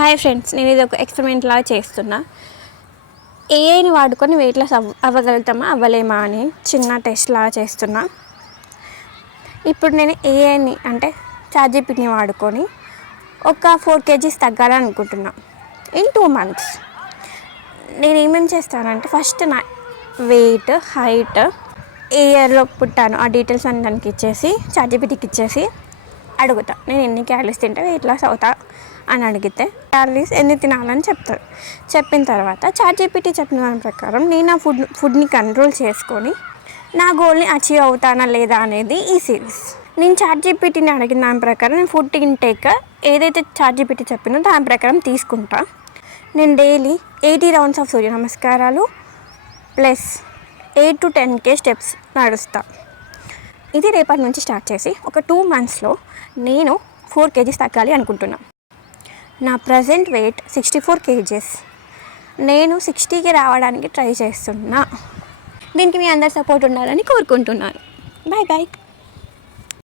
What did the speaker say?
Hi friends, నేను ఇది ఒక ఎక్స్పెరిమెంట్ లాగా చేస్తున్నా. ఏఐని వాడుకొని వెయిట్ లాస్ అవ్వగలుగుతామా అవ్వలేమా అని చిన్న టెస్ట్ లాగా చేస్తున్నా. ఇప్పుడు నేను ఏఐని అంటే ChatGPTని వాడుకొని ఒక 4 kgs తగ్గాలనుకుంటున్నా ఇన్ 2 months. నేను ఏమేమి చేస్తానంటే ఫస్ట్ నా వెయిట్, హైట్, ఏ ఇయర్లో పుట్టాను ఆ డీటెయిల్స్ అన్ని దానికి ఇచ్చేసి ChatGPTకి ఇచ్చేసి అడుగుతా, నేను ఎన్ని క్యాలరీస్ తింటే వెయిట్ లాస్ అవుతా అని అడిగితే క్యాలరీస్ ఎన్ని తినాలని చెప్తారు. చెప్పిన తర్వాత ChatGPT చెప్పిన దాని ప్రకారం నేను నా ఫుడ్ని కంట్రోల్ చేసుకొని నా గోల్ని అచీవ్ అవుతానా లేదా అనేది ఈ సిరీస్. నేను ChatGPTని అడిగిన దాని ప్రకారం నేను ఫుడ్ ఇంటేక్ ఏదైతే ChatGPT చెప్పినో దాని ప్రకారం తీసుకుంటా. నేను డైలీ 80 రౌండ్స్ ఆఫ్ సూర్య నమస్కారాలు ప్లస్ 8 to 10k స్టెప్స్ నడుస్తా. ఇది రేపటి నుంచి స్టార్ట్ చేసి ఒక 2 monthsలో నేను 4 kgs తగ్గాలి అనుకుంటున్నా. నా ప్రజెంట్ వెయిట్ 64 kgs. నేను 60కి రావడానికి ట్రై చేస్తున్నా. దీనికి మీ అందరి సపోర్ట్ ఉండాలని కోరుకుంటున్నాను. Bye bye.